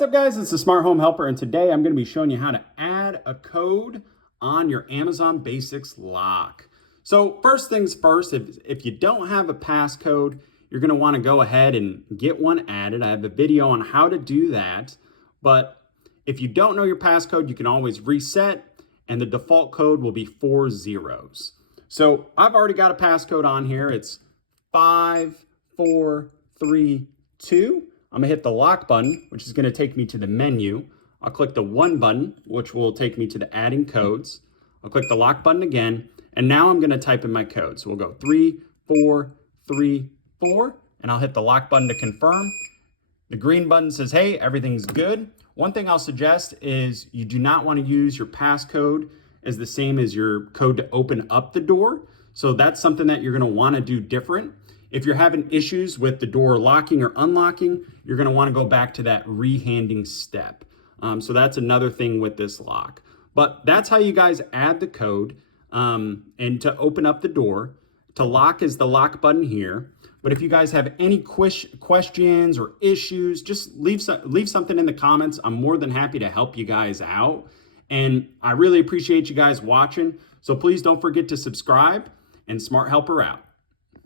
What's up, guys? It's the Smart Home Helper, and today I'm going to be showing you how to add a code on your Amazon Basics lock. So first things first, if you don't have a passcode, you're going to want to go ahead and get one added. I have a video on how to do that, but if you don't know your passcode, you can always reset, and the default code will be 4 zeros. So I've already got a passcode on here. It's 5432. I'm gonna hit the lock button, which is gonna take me to the menu. I'll click the 1 button, which will take me to the adding codes. I'll click the lock button again, and now I'm gonna type in my code. So we'll go 3434, and I'll hit the lock button to confirm. The green button says, hey, everything's good. One thing I'll suggest is you do not wanna use your passcode as the same as your code to open up the door. So that's something that you're gonna wanna do different. If you're having issues with the door locking or unlocking, you're gonna wanna go back to that rehanding step. So that's another thing with this lock. But that's how you guys add the code and to open up the door. To lock is the lock button here. But if you guys have any questions or issues, just leave something in the comments. I'm more than happy to help you guys out. And I really appreciate you guys watching. So please don't forget to subscribe, and Smart Helper out.